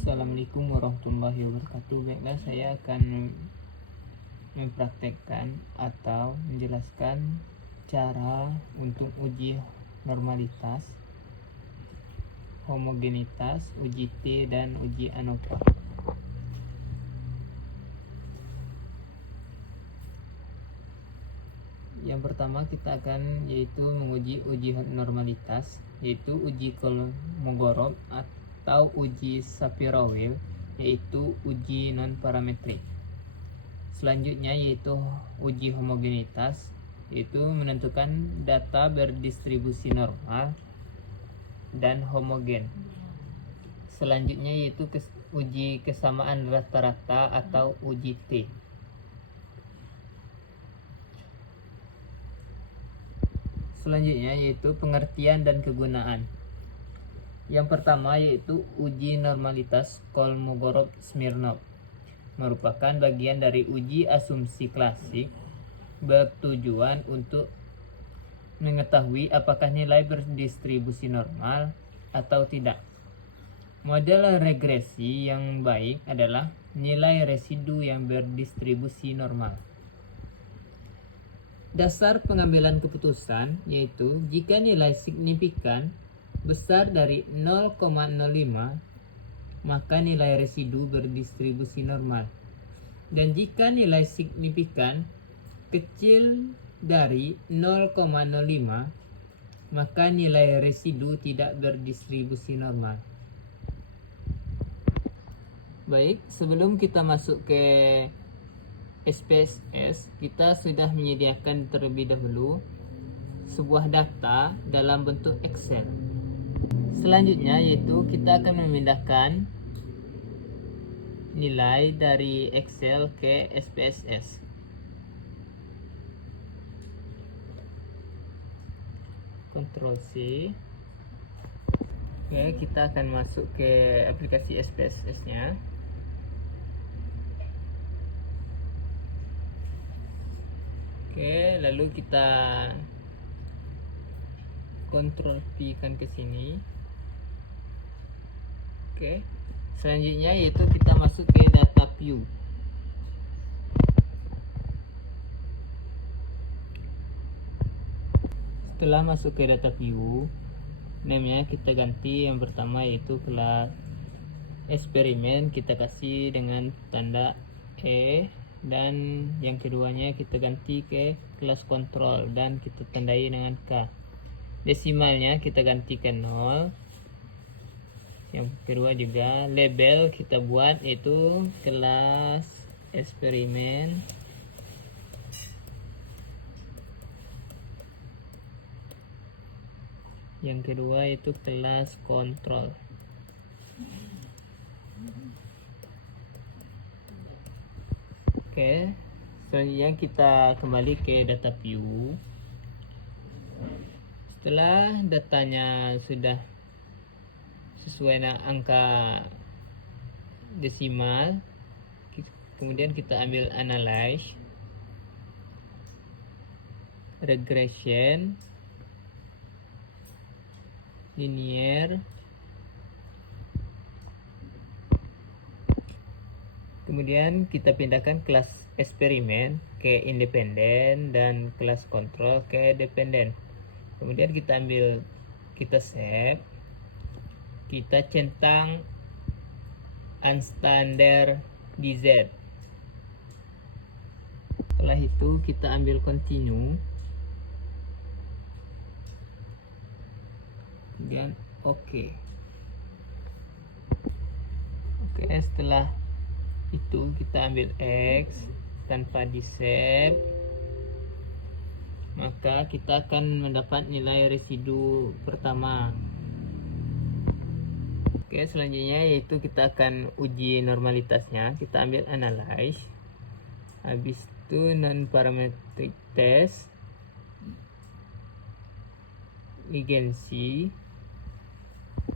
Assalamualaikum warahmatullahi wabarakatuh. Baiklah, saya akan mempraktekkan atau menjelaskan cara untuk uji normalitas, homogenitas, uji T, dan uji ANOVA. Yang pertama kita akan menguji uji normalitas, yaitu uji Kolmogorov atau uji Shapiro-Wilk, yaitu uji non parametrik. Selanjutnya yaitu uji homogenitas, yaitu menentukan data berdistribusi normal dan homogen. Selanjutnya yaitu uji kesamaan rata-rata atau uji T. Selanjutnya yaitu pengertian dan kegunaan. Yang pertama yaitu uji normalitas Kolmogorov-Smirnov, merupakan bagian dari uji asumsi klasik bertujuan untuk mengetahui apakah nilai berdistribusi normal atau tidak. Model regresi yang baik adalah nilai residu yang berdistribusi normal. Dasar pengambilan keputusan yaitu jika nilai signifikan besar dari 0,05, maka nilai residu berdistribusi normal. Dan jika nilai signifikan kecil dari 0,05, maka nilai residu tidak berdistribusi normal. Baik, sebelum kita masuk ke SPSS, kita sudah menyediakan terlebih dahulu sebuah data dalam bentuk Excel. Selanjutnya yaitu kita akan memindahkan nilai dari Excel ke SPSS. Ctrl C. Oke, kita akan masuk ke aplikasi SPSS-nya. Oke, lalu kita Ctrl V kan ke sini. Oke. Selanjutnya yaitu kita masuk ke data view. Setelah masuk ke data view, namanya kita ganti. Yang pertama yaitu kelas eksperimen, kita kasih dengan tanda E, dan yang keduanya kita ganti ke kelas kontrol dan kita tandai dengan K. Desimalnya kita ganti ke 0. Yang kedua juga label kita buat yaitu kelas eksperimen. Yang kedua itu kelas kontrol. Oke, selanjutnya kita kembali ke data view. Setelah datanya sudah sesuai dengan angka desimal, kemudian kita ambil analyze, regression, linear, kemudian kita pindahkan kelas eksperimen ke independen dan kelas kontrol ke dependen. Kemudian kita ambil, kita save, kita centang unstandardized. Setelah itu kita ambil continue, kemudian oke. Setelah itu kita ambil X tanpa di save, maka kita akan mendapat nilai residu pertama. Oke, selanjutnya yaitu kita akan uji normalitasnya. Kita ambil analyze, habis itu non parametric test, ligency,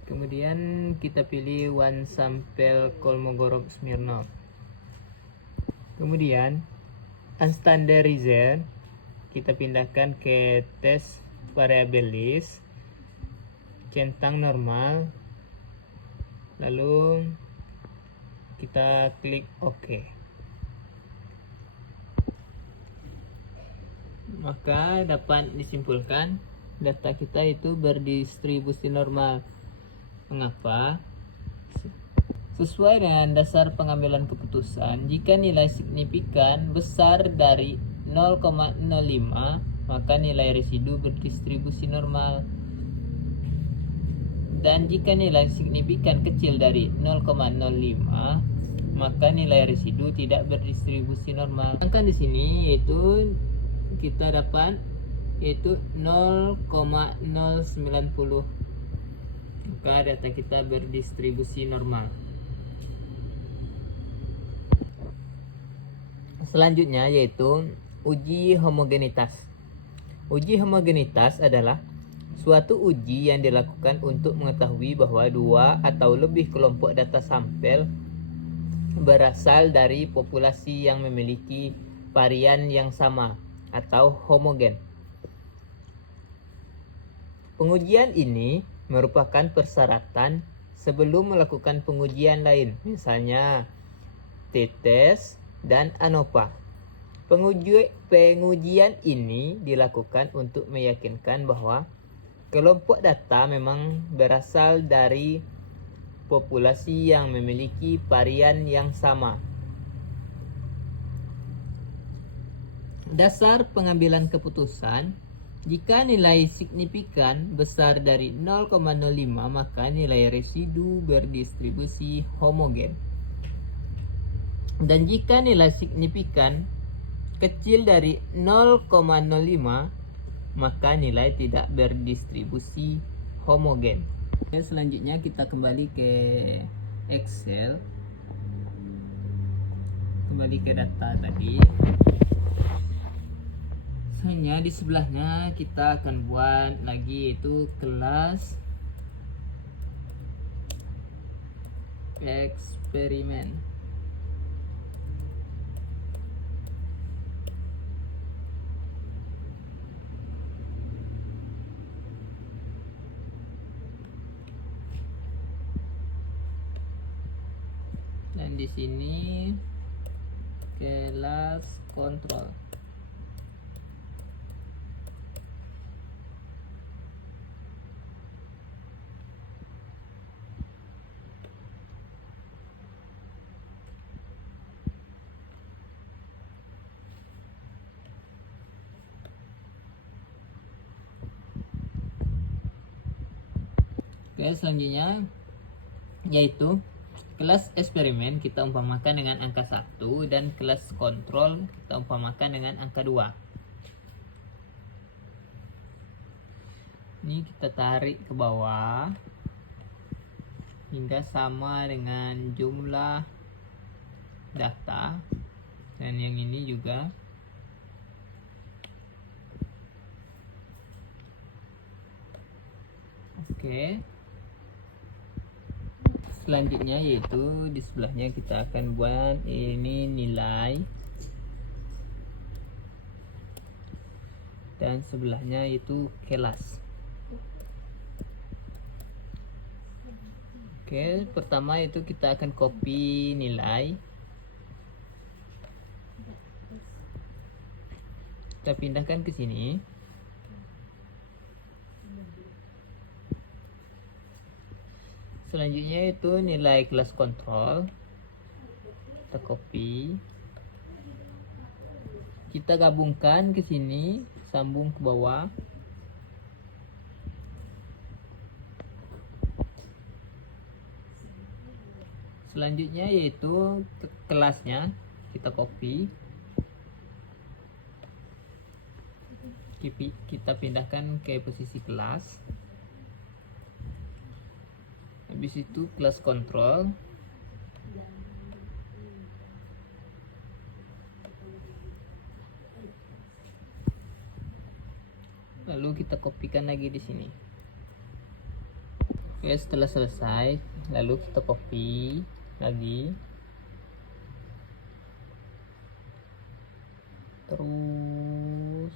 kemudian kita pilih one sample Kolmogorov-Smirnov. Kemudian unstandardized kita pindahkan ke test variable list, centang normal, lalu kita klik OK. Maka dapat disimpulkan data kita itu berdistribusi normal. Mengapa? Sesuai dengan dasar pengambilan keputusan, jika nilai signifikan besar dari 0,05, maka nilai residu berdistribusi normal. Dan jika nilai signifikan kecil dari 0,05, maka nilai residu tidak berdistribusi normal. Sedangkan di sini yaitu kita dapat yaitu 0,090, maka data kita berdistribusi normal. Selanjutnya yaitu uji homogenitas. Uji homogenitas adalah suatu uji yang dilakukan untuk mengetahui bahwa dua atau lebih kelompok data sampel berasal dari populasi yang memiliki varian yang sama atau homogen. Pengujian ini merupakan persyaratan sebelum melakukan pengujian lain, misalnya t-test dan ANOVA. Pengujian ini dilakukan untuk meyakinkan bahwa kelompok data memang berasal dari populasi yang memiliki varian yang sama. Dasar pengambilan keputusan, jika nilai signifikan besar dari 0,05, maka nilai residu berdistribusi homogen. Dan jika nilai signifikan kecil dari 0,05, maka nilai tidak berdistribusi homogen. Selanjutnya kita kembali ke Excel. Kembali ke data tadi. Hanya di sebelahnya kita akan buat lagi yaitu kelas eksperimen. Dan di sini kelas kontrol. Oke, selanjutnya yaitu kelas eksperimen kita umpamakan dengan angka 1 dan kelas kontrol kita umpamakan dengan angka 2. Ini kita tarik ke bawah hingga sama dengan jumlah data, dan yang ini juga. Oke. Selanjutnya yaitu di sebelahnya kita akan buat ini nilai, dan sebelahnya itu kelas. Oke, pertama itu kita akan copy nilai, kita pindahkan ke sini. Selanjutnya itu nilai kelas kontrol, kita copy, kita gabungkan ke sini, sambung ke bawah. Selanjutnya yaitu kelasnya kita copy, kita pindahkan ke posisi kelas. Habis itu kelas kontrol, lalu kita kopikan lagi di sini. Oke, setelah selesai, lalu kita copy lagi, terus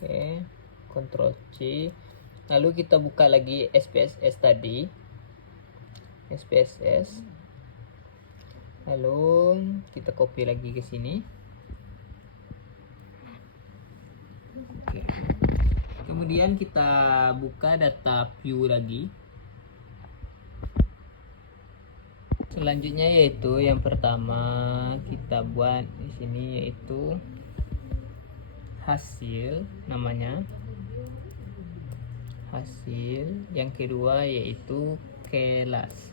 oke, Ctrl C. Lalu kita buka lagi SPSS tadi, SPSS, Lalu kita copy lagi ke sini. Oke. Kemudian kita buka data view lagi. Selanjutnya yaitu yang pertama kita buat di sini yaitu hasil, namanya hasil. Yang kedua yaitu kelas.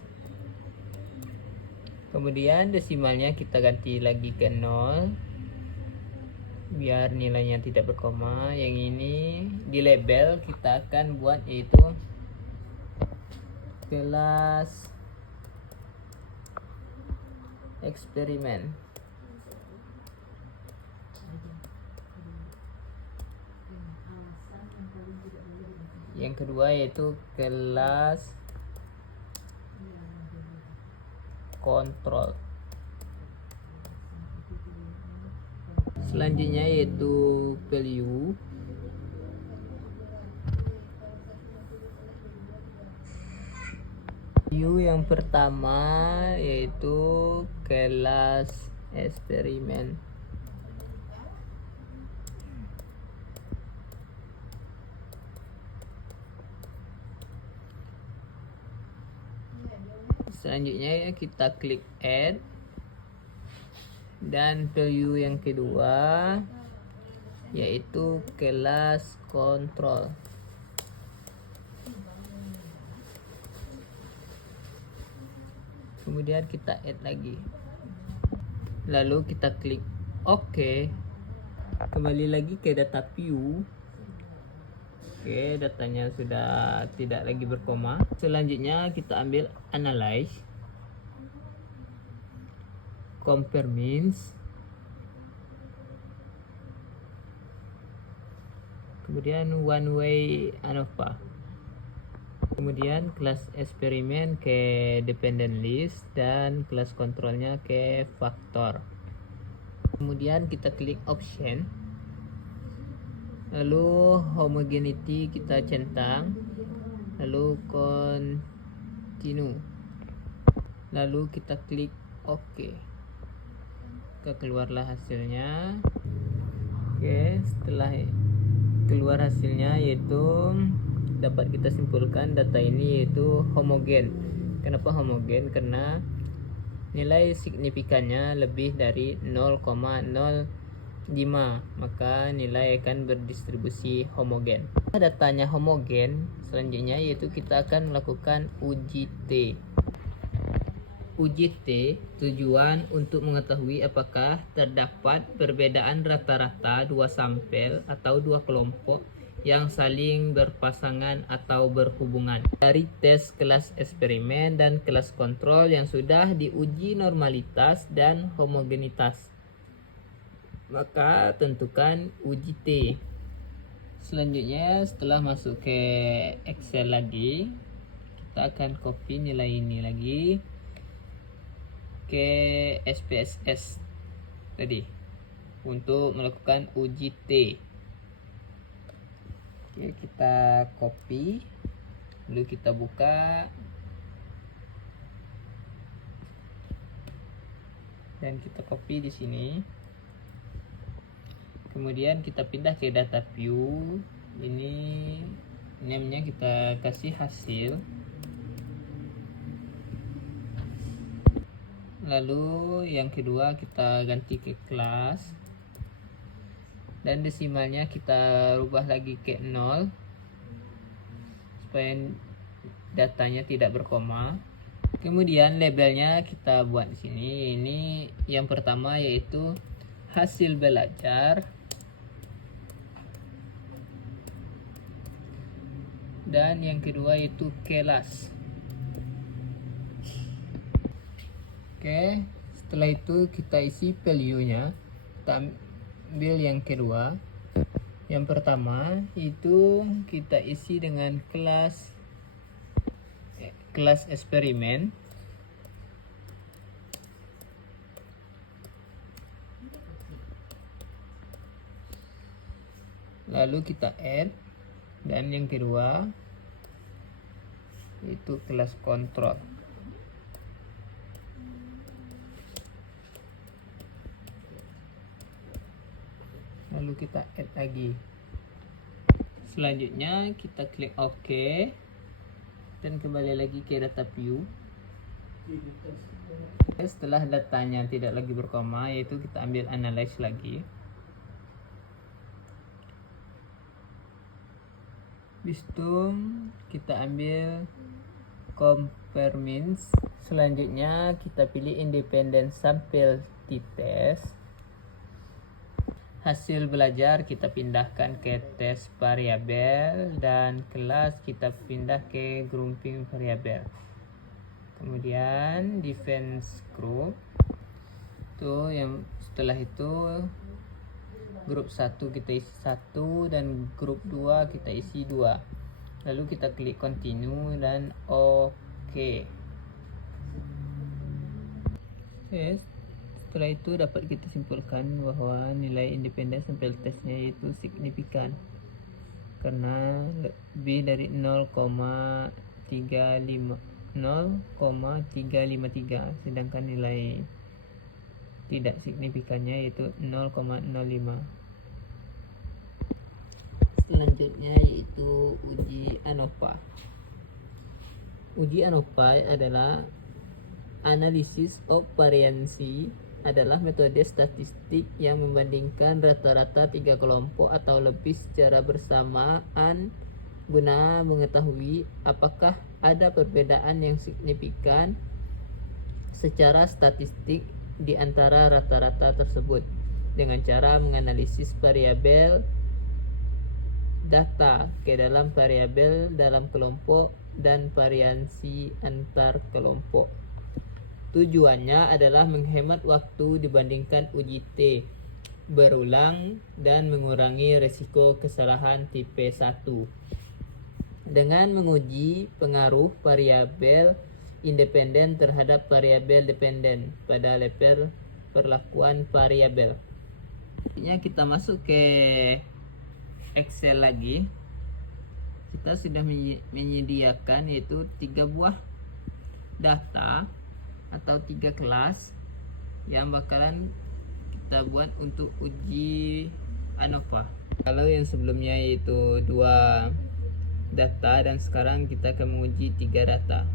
Kemudian desimalnya kita ganti lagi ke 0 biar nilainya tidak berkoma. Yang ini di label kita akan buat yaitu kelas eksperimen. Yang kedua yaitu kelas kontrol. Selanjutnya yaitu value. Value yang pertama yaitu kelas eksperimen. Selanjutnya kita klik add, dan value yang kedua yaitu kelas kontrol. Kemudian kita add lagi, lalu kita klik OK. Kembali lagi ke data view. Oke, datanya sudah tidak lagi berkoma. Selanjutnya kita ambil analyze, compare means, kemudian one way ANOVA, kemudian kelas eksperimen ke dependent list, dan kelas kontrolnya ke faktor. Kemudian kita klik option, lalu homogeneity kita centang, lalu continue, lalu kita klik OK. Keluarlah hasilnya. Oke, setelah keluar hasilnya yaitu dapat kita simpulkan data ini yaitu homogen. Kenapa homogen? Karena nilai signifikannya lebih dari 0,05, maka nilai akan berdistribusi homogen. Datanya homogen, selanjutnya yaitu kita akan melakukan uji T. Uji T tujuan untuk mengetahui apakah terdapat perbedaan rata-rata dua sampel atau dua kelompok yang saling berpasangan atau berhubungan dari tes kelas eksperimen dan kelas kontrol yang sudah diuji normalitas dan homogenitas. Maka tentukan uji T. Selanjutnya setelah masuk ke Excel lagi, kita akan copy nilai ini lagi ke SPSS tadi untuk melakukan uji T. Oke, kita copy, lalu kita buka dan kita copy di sini. Kemudian kita pindah ke data view. Ini namanya kita kasih hasil. Lalu yang kedua kita ganti ke kelas, dan desimalnya kita rubah lagi ke 0 supaya datanya tidak berkoma. Kemudian labelnya kita buat di sini. Ini yang pertama yaitu hasil belajar, dan yang kedua yaitu kelas. Oke, setelah itu kita isi value-nya. Kita ambil yang kedua. Yang pertama itu kita isi dengan kelas eksperimen. Lalu kita add, dan yang kedua itu kelas kontrol. kita add lagi. Selanjutnya kita klik OK dan kembali lagi ke data view. Setelah datanya tidak lagi berkoma, yaitu kita ambil analyze lagi. Habis itu kita ambil compare means. Selanjutnya kita pilih independent sample t-test. Hasil belajar kita pindahkan ke tes variabel dan kelas kita pindah ke grouping variabel. Kemudian defense group tuh, yang setelah itu grup 1 kita isi 1 dan grup 2 kita isi 2. Lalu kita klik continue dan OK. Setelah itu dapat kita simpulkan bahwa nilai independen sampel tesnya itu signifikan karena lebih dari 0,353, sedangkan nilai tidak signifikannya yaitu 0,05. Selanjutnya yaitu uji ANOVA. Uji ANOVA adalah analysis of variancy, adalah metode statistik yang membandingkan rata-rata 3 kelompok atau lebih secara bersamaan guna mengetahui apakah ada perbedaan yang signifikan secara statistik di antara rata-rata tersebut dengan cara menganalisis variabel data ke dalam variabel dalam kelompok dan variansi antar kelompok. Tujuannya adalah menghemat waktu dibandingkan uji T berulang dan mengurangi resiko kesalahan tipe 1 dengan menguji pengaruh variabel independen terhadap variabel dependen pada level perlakuan variabel. Kita masuk ke Excel lagi. Kita sudah menyediakan yaitu 3 buah data atau 3 kelas yang bakalan kita buat untuk uji ANOVA. Kalau yang sebelumnya yaitu 2 data dan sekarang kita akan menguji 3 data.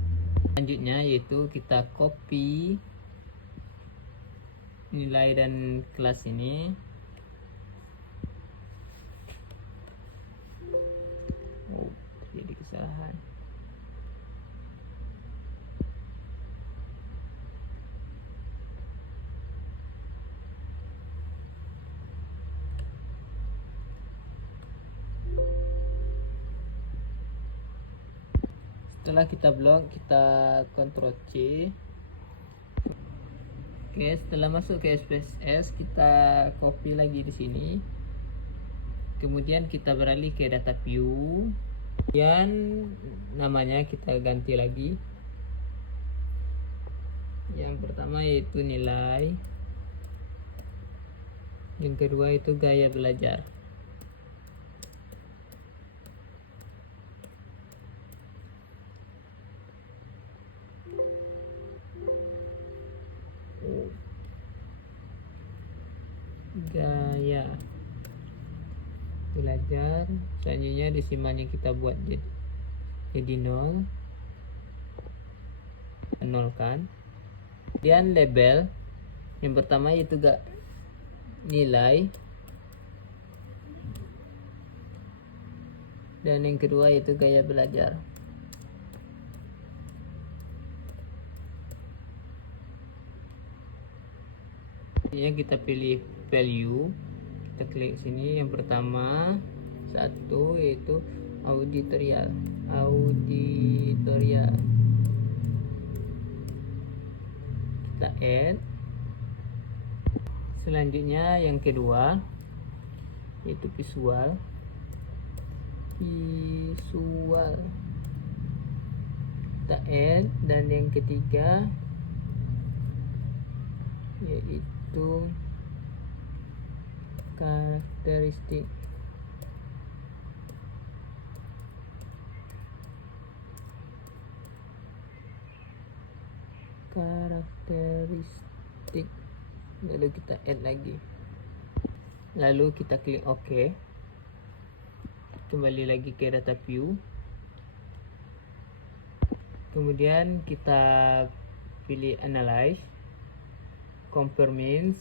Selanjutnya yaitu kita copy nilai dan kelas ini. Jadi kesalahan. Setelah kita blok, kita Ctrl C. Oke, setelah masuk ke SPSS, kita copy lagi di sini. Kemudian kita beralih ke data view. Dan namanya kita ganti lagi. Yang pertama yaitu nilai. Yang kedua itu gaya belajar. Gaya belajar. Selanjutnya desimalnya kita buat jadi 0 kan. Kemudian label yang pertama yaitu nilai, dan yang kedua yaitu gaya belajar. Kita pilih value, kita klik sini. Yang pertama 1 yaitu auditorial. Kita add. Selanjutnya yang kedua yaitu visual. Kita add, dan yang ketiga yaitu karakteristik. Lalu kita add lagi. lalu kita klik OK. Kembali lagi ke data view, kemudian kita pilih analyze, compare means,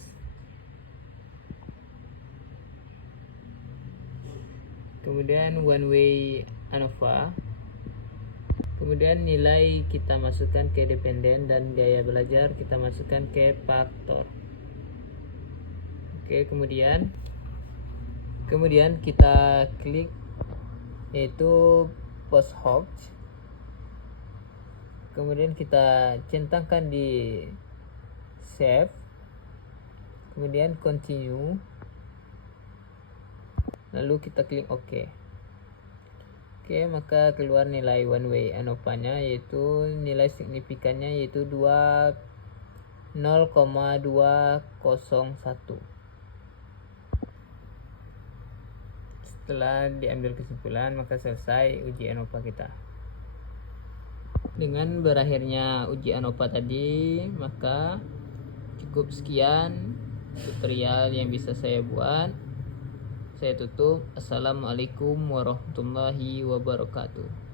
kemudian one way ANOVA, kemudian nilai kita masukkan ke dependen dan gaya belajar kita masukkan ke faktor. Oke, kemudian kita klik yaitu post hoc, kemudian kita centangkan di save, kemudian continue, lalu kita klik OK. Oke, maka keluar nilai one way ANOVA nya, yaitu nilai signifikannya yaitu 0,201. Setelah diambil kesimpulan, maka selesai uji ANOVA kita. Dengan berakhirnya uji ANOVA tadi, maka cukup sekian tutorial yang bisa saya buat. Saya tutup. Assalamualaikum warahmatullahi wabarakatuh.